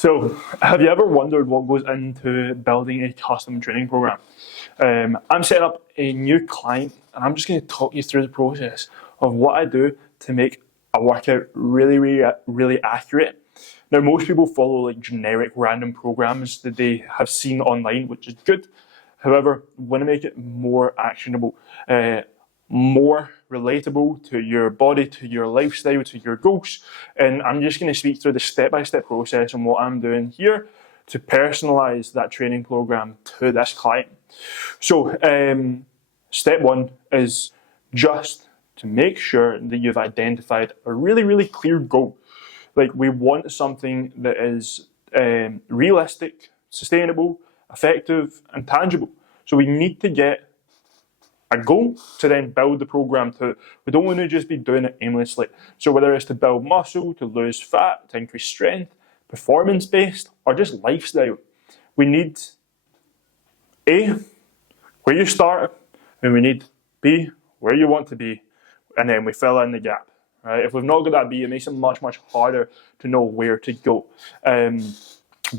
So, have you ever wondered what goes into building a custom training program? I'm setting up a new client and I'm just going to talk you through the process of what I do to make a workout really accurate. Now, most people follow like generic random programs that they have seen online, which is good. However, we want to make it more actionable, more relatable to your body, to your lifestyle, to your goals. And I'm just going to speak through the step-by-step process and what I'm doing here to personalize that training program to this client. So step one is just to make sure that you've identified a really clear goal. Like, we want something that is realistic, sustainable, effective, and tangible. So we need to get a goal to then build the program to. We don't want to just be doing it aimlessly. So whether it's to build muscle, to lose fat, to increase strength, performance-based, or just lifestyle, we need A, where you start, and we need B, where you want to be, and then we fill in the gap. Right? If we've not got that B, it makes it much harder to know where to go,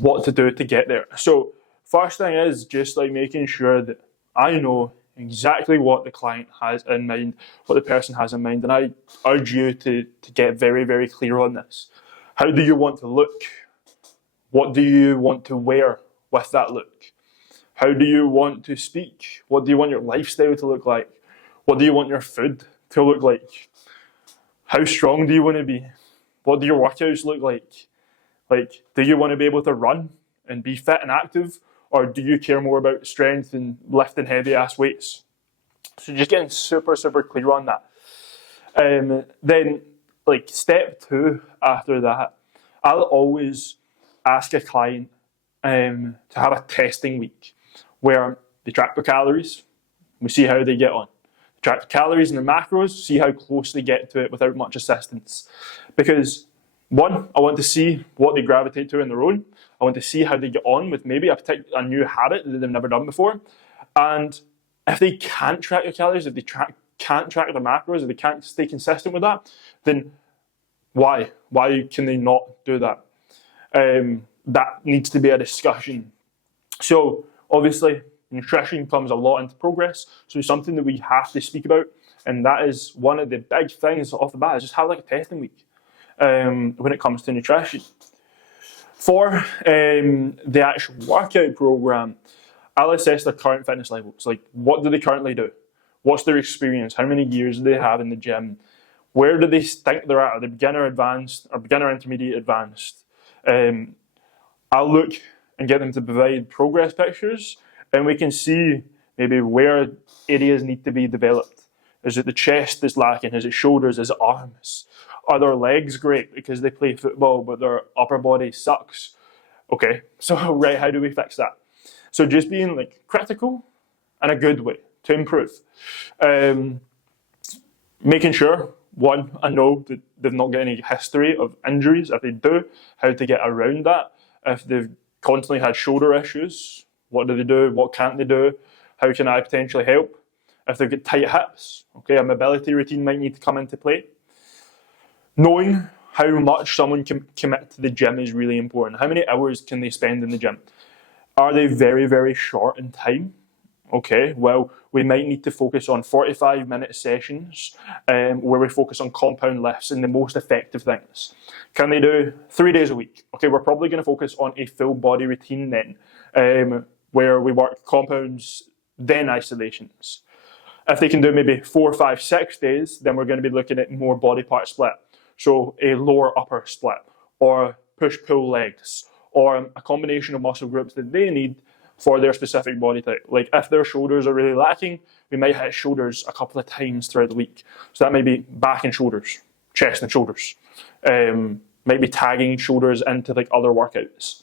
what to do to get there. So first thing is just like making sure that I know exactly what the client has in mind, what the person has in mind, and I urge you to get very clear on this. How do you want to look? What do you want to wear with that look? How do you want to speak? What do you want your lifestyle to look like? What do you want your food to look like? How strong do you want to be? What do your workouts look like? Like, do you want to be able to run and be fit and active? Or do you care more about strength and lifting heavy ass weights? So just getting super clear on that. Then, like, step two after that, I'll always ask a client to have a testing week where they track their calories, we see how they get on. Track the calories and the macros, see how close they get to it without much assistance. Because one, I want to see what they gravitate to on their own. I want to see how they get on with maybe a new habit that they've never done before. And if they can't track their calories, if they can't track their macros, if they can't stay consistent with that, then why? Why can they not do that? That needs to be a discussion. So obviously, nutrition comes a lot into progress, so it's something that we have to speak about, and that is one of the big things off the bat, is just have like a testing week when it comes to nutrition. For the actual workout program, I'll assess their current fitness levels. Like, what do they currently do? What's their experience? How many years do they have in the gym? Where do they think they're at? Are they beginner, advanced, or beginner, intermediate, advanced? I'll look and get them to provide progress pictures, and we can see maybe where areas need to be developed. Is it the chest that's lacking? Is it shoulders? Is it arms? Are their legs great because they play football but their upper body sucks? Okay, so right, how do we fix that? So just being like critical in a good way to improve. Making sure, one, I know that they've not got any history of injuries. If they do, how to get around that. If they've constantly had shoulder issues, what do they do? What can't they do? How can I potentially help? If they've got tight hips, okay, a mobility routine might need to come into play. Knowing how much someone can commit to the gym is really important. How many hours can they spend in the gym? Are they very short in time? Okay, well, we might need to focus on 45-minute sessions where we focus on compound lifts and the most effective things. Can they do 3 days a week? Okay, we're probably going to focus on a full body routine then, where we work compounds, then isolations. If they can do maybe 4, 5, 6 days, then we're going to be looking at more body part split. So a lower upper split, or push-pull legs, or a combination of muscle groups that they need for their specific body type. Like, if their shoulders are really lacking, we might hit shoulders a couple of times throughout the week. So that may be back and shoulders, chest and shoulders. Might be tagging shoulders into like other workouts.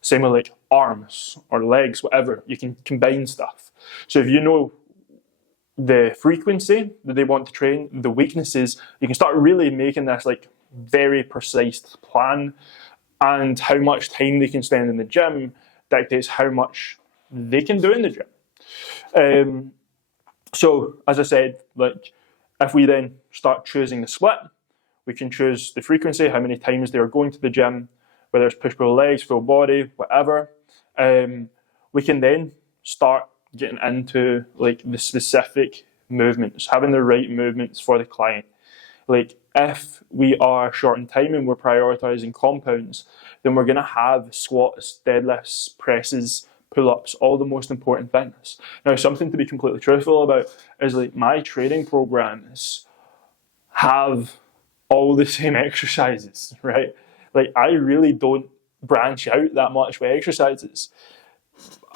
Same with like arms or legs, whatever. You can combine stuff. So if you know the frequency that they want to train, the weaknesses, you can start really making this like very precise plan, and how much time they can spend in the gym dictates how much they can do in the gym. So as I said, like, if we then start choosing the split, we can choose the frequency, how many times they are going to the gym, whether it's push-pull legs, full body, whatever. We can then start getting into like the specific movements, having the right movements for the client. Like if we are short in time and we're prioritizing compounds, then we're going to have squats, deadlifts, presses, pull-ups, all the most important things. Now, something to be completely truthful about is like my training programs have all the same exercises, right? Like I really don't branch out that much with exercises.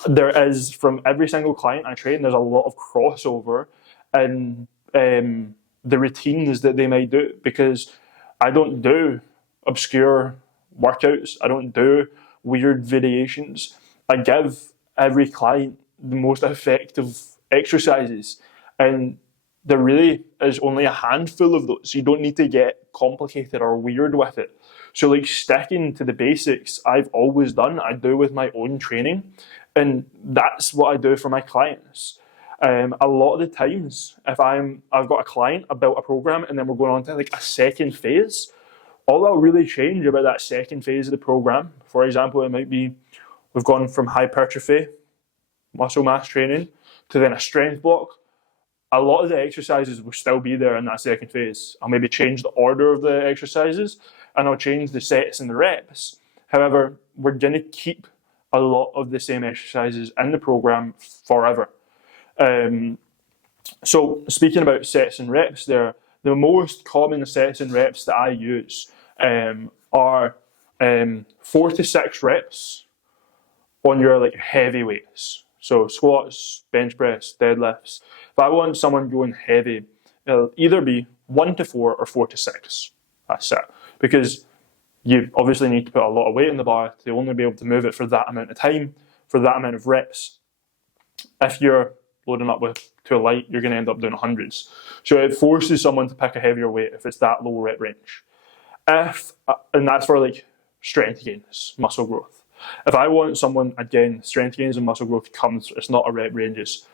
There is, from every single client I train, there's a lot of crossover in the routines that they might do, because I don't do obscure workouts. I don't do weird variations. I give every client the most effective exercises, and there really is only a handful of those. You don't need to get complicated or weird with it. So like sticking to the basics, I've always done, I do with my own training, and that's what I do for my clients. A lot of the times, if I've got a client, I built a program, and then we're going on to like a second phase, all that'll really change about that second phase of the program. For example, it might be we've gone from hypertrophy, muscle mass training, to then a strength block. A lot of the exercises will still be there in that second phase. I'll maybe change the order of the exercises, and I'll change the sets and the reps. However, we're going to keep a lot of the same exercises in the program forever. So speaking about sets and reps there, the most common sets and reps that I use are 4 to 6 reps on your like heavy weights. So squats, bench press, deadlifts. If I want someone going heavy, it'll either be 1 to 4 or 4 to 6. That's it. Because you obviously need to put a lot of weight in the bar to only be able to move it for that amount of time, for that amount of reps. If you're loading up with too light, you're going to end up doing hundreds. So it forces someone to pick a heavier weight if it's that low rep range. And that's for like strength gains, muscle growth. If I want someone, again, strength gains and muscle growth comes, it's not a rep ranges.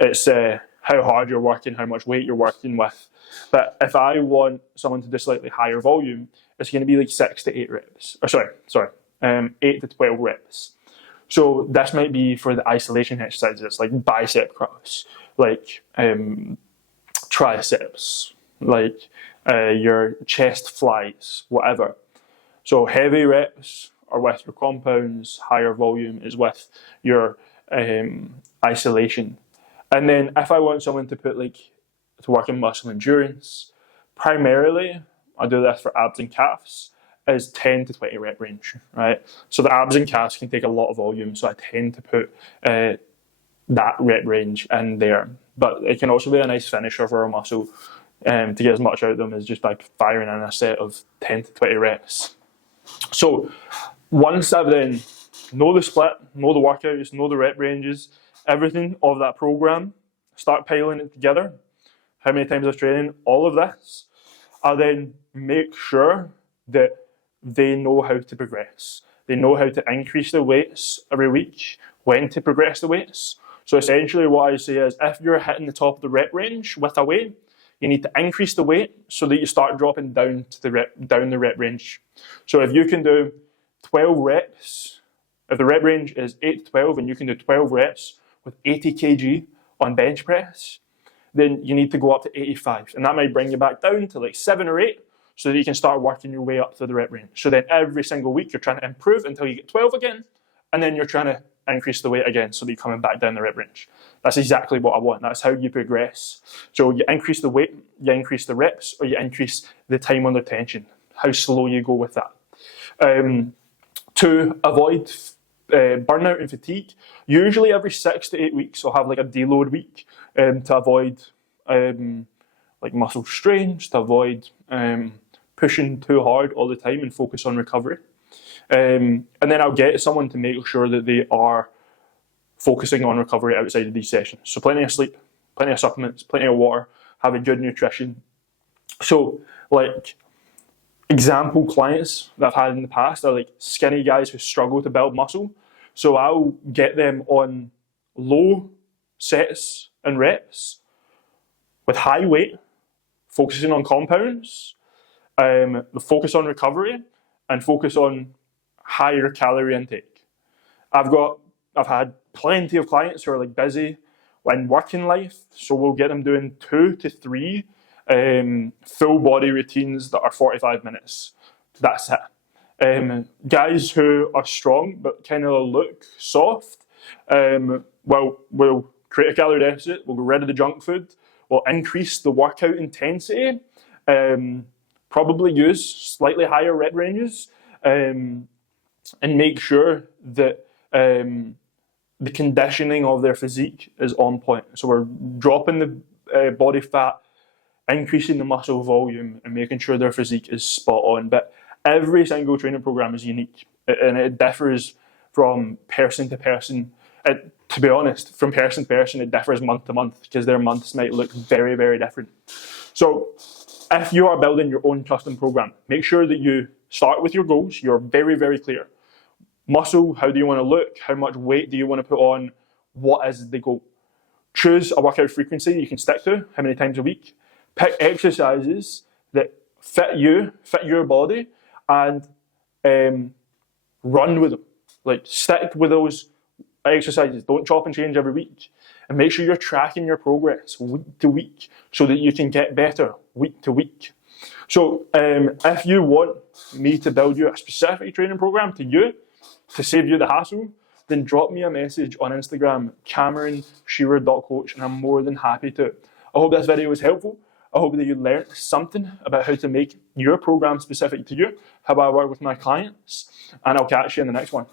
It's how hard you're working, how much weight you're working with. But if I want someone to do slightly higher volume, it's going to be like 6 to 8 reps. Or 8 to 12 reps. So this might be for the isolation exercises, like bicep curls, like triceps, like your chest flies, whatever. So heavy reps are with your compounds, higher volume is with your isolation. And then if I want someone to work in muscle endurance, primarily I do this for abs and calves, is 10 to 20 rep range, right? So the abs and calves can take a lot of volume, so I tend to put that rep range in there. But it can also be a nice finisher for a muscle to get as much out of them as just by firing in a set of 10 to 20 reps. So once I've then know the split, know the workouts, know the rep ranges, everything of that program, start piling it together, how many times I've training, all of this, I then make sure that they know how to progress. They know how to increase the weights every week, when to progress the weights. So essentially what I say is if you're hitting the top of the rep range with a weight, you need to increase the weight so that you start dropping down to the rep range. So if you can do 12 reps, if the rep range is 8 to 12 and you can do 12 reps with 80 kg on bench press, then you need to go up to 85. And that might bring you back down to like 7 or 8 so that you can start working your way up to the rep range. So then every single week you're trying to improve until you get 12 again, and then you're trying to increase the weight again so that you're coming back down the rep range. That's exactly what I want. That's how you progress. So you increase the weight, you increase the reps, or you increase the time under tension, how slow you go with that. To avoid burnout and fatigue, usually every 6 to 8 weeks I'll have like a deload week to avoid like muscle strains, to avoid pushing too hard all the time and focus on recovery. And then I'll get someone to make sure that they are focusing on recovery outside of these sessions. So plenty of sleep, plenty of supplements, plenty of water, having good nutrition. So like example clients that I've had in the past are like skinny guys who struggle to build muscle. So I'll get them on low sets and reps with high weight, focusing on compounds, the focus on recovery, and focus on higher calorie intake. I've had plenty of clients who are like busy in working life, so we'll get them doing 2 to 3 full body routines that are 45 minutes. That's it. Guys who are strong but kind of look soft, well, we'll create a calorie deficit, we'll get rid of the junk food, we'll increase the workout intensity, probably use slightly higher rep ranges, and make sure that the conditioning of their physique is on point. So we're dropping the body fat, increasing the muscle volume, and making sure their physique is spot on. But every single training program is unique, and it differs from person to person. To be honest, from person to person, it differs month to month because their months might look very, very different. So if you are building your own custom program, make sure that you start with your goals. You're very, very clear. Muscle, how do you want to look? How much weight do you want to put on? What is the goal? Choose a workout frequency you can stick to, how many times a week. Pick exercises that fit you, fit your body, and run with them. Like, stick with those exercises. Don't chop and change every week. And make sure you're tracking your progress week to week so that you can get better week to week. So if you want me to build you a specific training program to save you the hassle, then drop me a message on Instagram, CameronShearer.coach, and I'm more than happy to. I hope this video was helpful. I hope that you learned something about how to make your program specific to you, how I work with my clients, and I'll catch you in the next one.